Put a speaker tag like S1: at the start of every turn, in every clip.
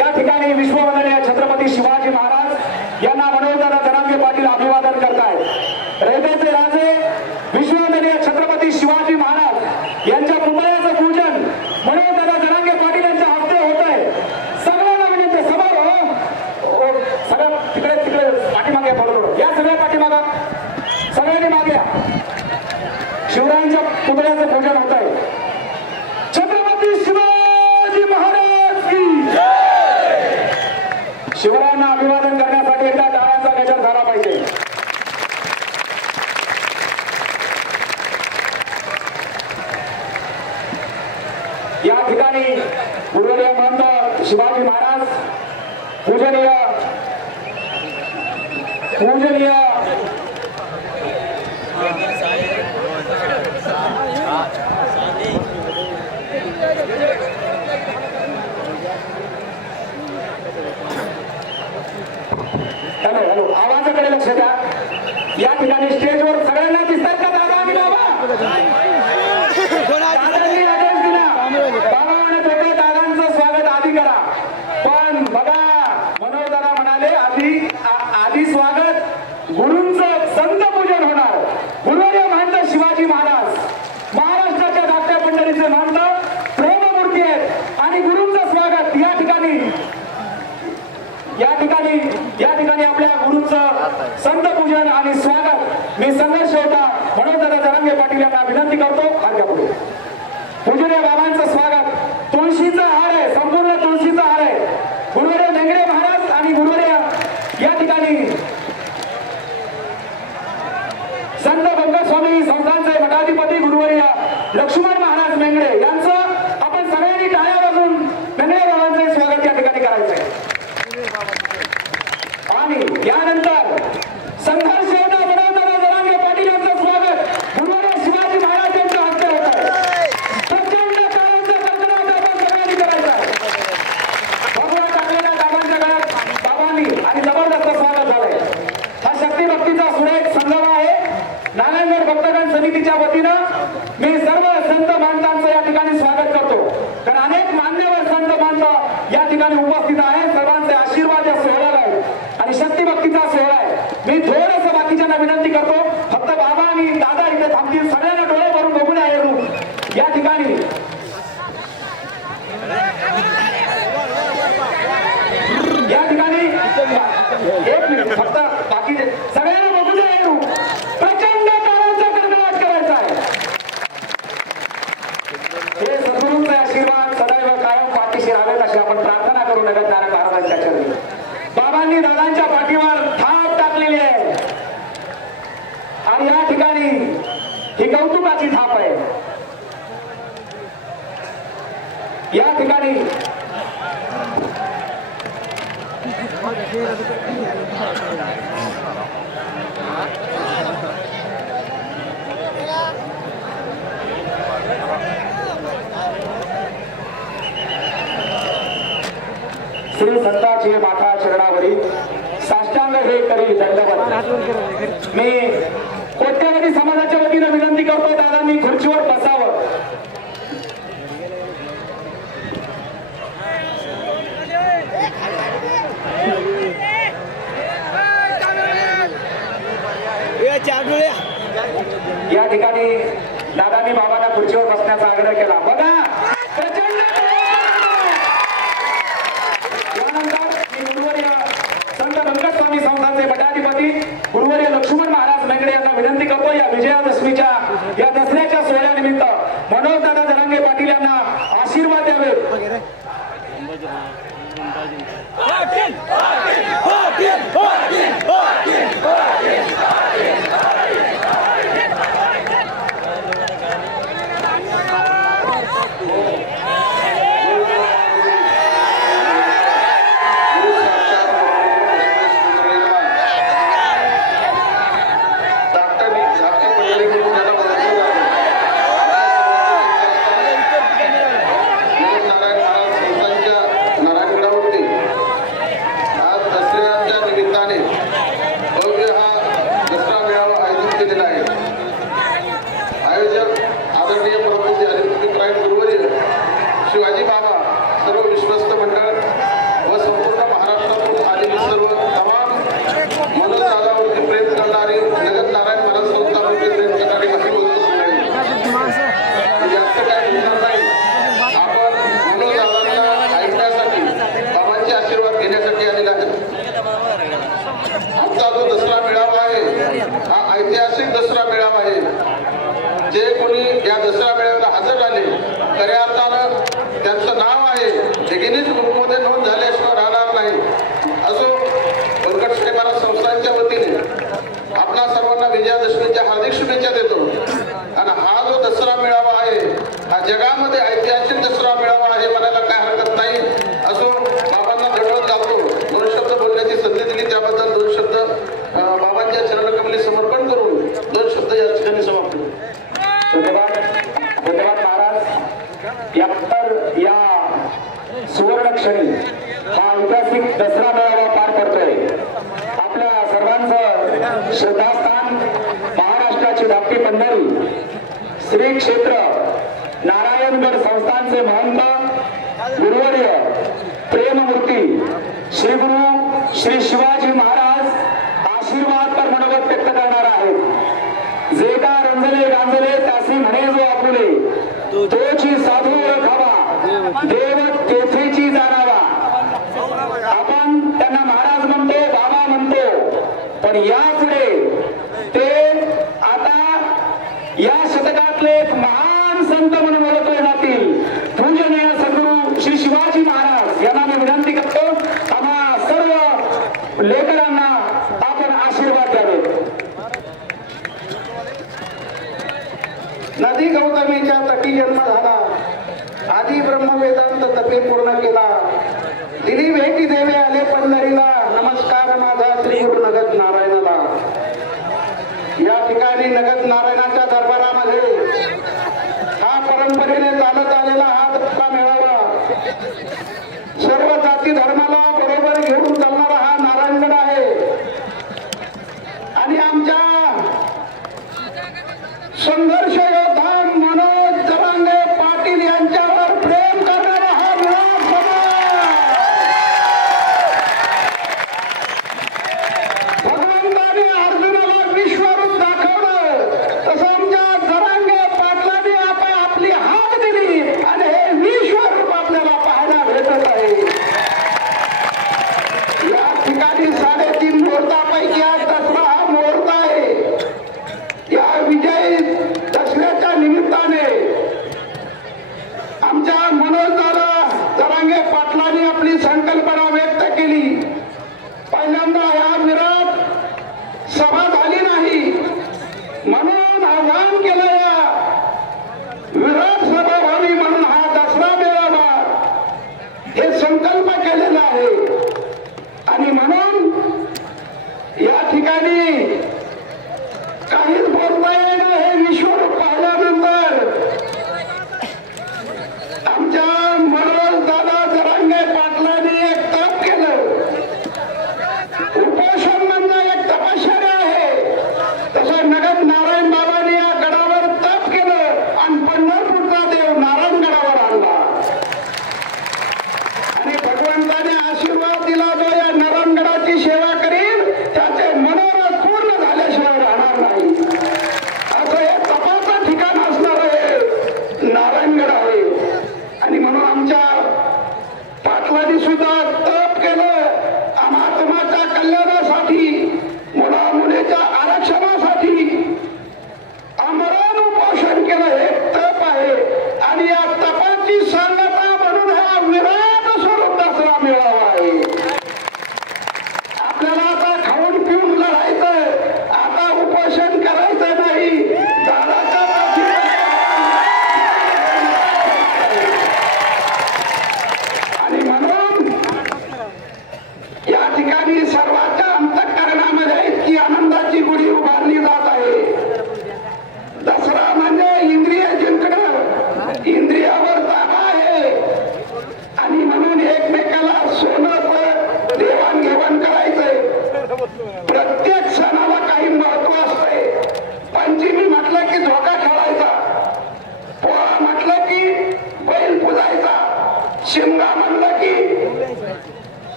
S1: या ठिकाणी विश्ववंदनीय छत्रपती शिवाजी महाराज यांना मनोजदादा धनांगे पाटील अभिवादन करतायत. रयतेचे राजे विश्ववंदनीय छत्रपती शिवाजी महाराज यांच्या पुतळ्याचं पूजन मनोजदादा जनांगे पाटील यांच्या हस्ते होत आहे सगळ्यांना म्हणजे समोर हो. सगळ्या तिकडे तिकडे पाठीमागे बरोबर या सगळ्या पाठीमागा सगळ्यांनी मागे शिवरायांच्या पुतळ्याचं पूजन होत आहे छत्रपती शिवाजी महाराज की शिवरायांना अभिवादन करण्यासाठी एकदा टाळ्यांचा गजर झाला पाहिजे या ठिकाणी गुरुवर्य महंत शिवाजी महाराज पूजनीय पूजनीय हॅलो हॅलो लक्ष द्या. या ठिकाणी स्टेजवर सगळ्यांना दिसतात का दादा आणि बाबा दादांनी आदेश दिला बाबा म्हणत होते दादांचं स्वागत आधी करा पण बघा मनोज दादा म्हणाले आधी आ- आधी स्वागत गुरूंचं संत पूजन होणार गुरुवर्य महंत शिवाजी महाराज महाराष्ट्राच्या धाकट्या पंढरीचे महंत प्रेममूर्ती आहेत आणि गुरूंचं स्वागत या ठिकाणी या ठिकाणी या ठिकाणी आपल्या गुरूंचं संत पूजन आणि स्वागत मी संघर्ष होता म्हणून दादा जरांगे पाटील यांना विनंती करतो. मार्गा पुढे. पूजनीय बाबांचं स्वागत. तुळशीचा हार आहे संपूर्ण तुळशीचा हार आहे. गुरुवर्य मेंगडे महाराज आणि गुरुवर्य या ठिकाणी संत गंगास्वामी संस्थांचे मठाधिपती गुरुवर्य लक्ष्मण महाराज मेंगडे यांचं आपण सगळ्यांनी टाळ्या वाजून मेंगडे बाबांचे स्वागत या ठिकाणी करायचं आहे आणि यानंतर संघर्ष होता बनवताना जरांगे पाटील यांचं स्वागत गुरुवार शिवाजी महाराज यांच्या हस्ते होत आहे प्रचंड काळांचा कडकडाट आपण सगळ्यांनी करायचा आहे भगवा टाकलेल्या दाबांच्या गळ्यात बाबांनी आणि जबरदस्त स्वागत झालंय हा शक्ती भक्तीचा सुरेख संगम आहे नारायणगड भक्तगण समितीच्या वतीनं मी सर्व संत मानतांचं या ठिकाणी स्वागत करतो कारण अनेक मान्यवर संत मानत या ठिकाणी उपस्थित आहेत सर्वांचे आशीर्वाद या सोहळ्याला आहेत आणि शक्ती भक्तीचा सोहळा आहे मी थोडस बाकीच्यांना विनंती करतो फक्त बाबा आणि दादा इथे थांबतील सगळ्यांना डोळे भरून बघून आहे रूप या ठिकाणी. या ठिकाणी. एक मिनिट फक्त बाकी सगळ्यांना बघून आहे हे प्रचंड टाळ्यांचा कडकडाट करायचा आहे. हे सद्गुरूंचे आशीर्वाद सदैव कायम पाठीशी राहावेत अशी आपण प्रार्थना करू नगत नारायण महाराजांच्या बाबांनी दादांच्या पाठीवर थाप टाकलेली आहे आणि या ठिकाणी ही कौतुकाची थाप आहे. या ठिकाणी श्री संताची माता चरणावरी साष्टांग हे करी दंडवत. मी दादांनी खुर्चीवर बसावं. या ठिकाणी दादांनी बाबांना खुर्चीवर बसण्याचा आग्रह केला. आपल्या सर्वांना विजयादशमीच्या
S2: हार्दिक शुभेच्छा देतो. आणि
S1: हा जो दसरा मेळावा आहे हा जगामध्ये श्री क्षेत्र नारायणगड संस्थानचे महंत गुरुवर्य प्रेममूर्ती श्री गुरु श्री शिवाजी महाराज आशीर्वाद पर मनोगत व्यक्त करणार आहेत. जे का रंजले गांजले त्यासी म्हणे जो आपुले तोची साधू ओळखावा देव तेथेची जाणावा. आपण त्यांना महाराज म्हणतो बाबा म्हणतो पण या
S2: आणि नगर नारायणाच्या दरबारामध्ये हा परंपरेने चालत आलेला सभा झाली नाही. म्हणून आव्हान केलं या सभा व्हावी म्हणून हा दसरा मेळावा हे संकल्प केलेला आहे. आणि म्हणून या ठिकाणी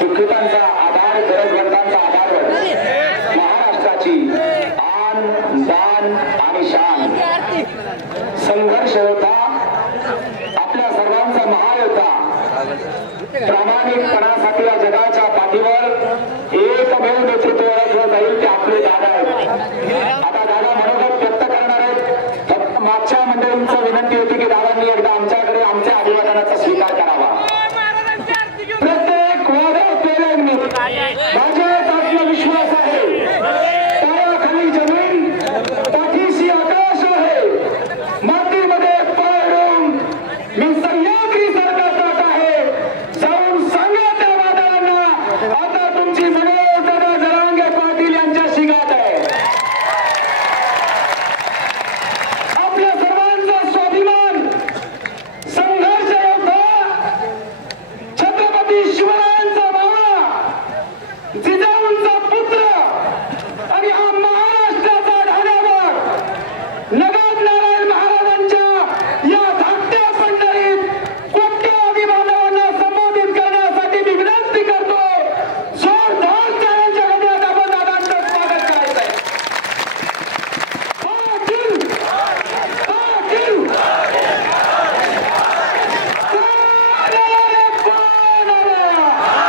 S1: दुःखितांचा आधार गरजवंतांचा आधार महाराष्ट्राची आन दान आणि शान. संघर्ष होता आपल्या सर्वांचा महायोद्धा. प्रामाणिकपणासाठी या जगाच्या पाठीवर एकमेव नेतृत्व Dạ, dạ. Bóng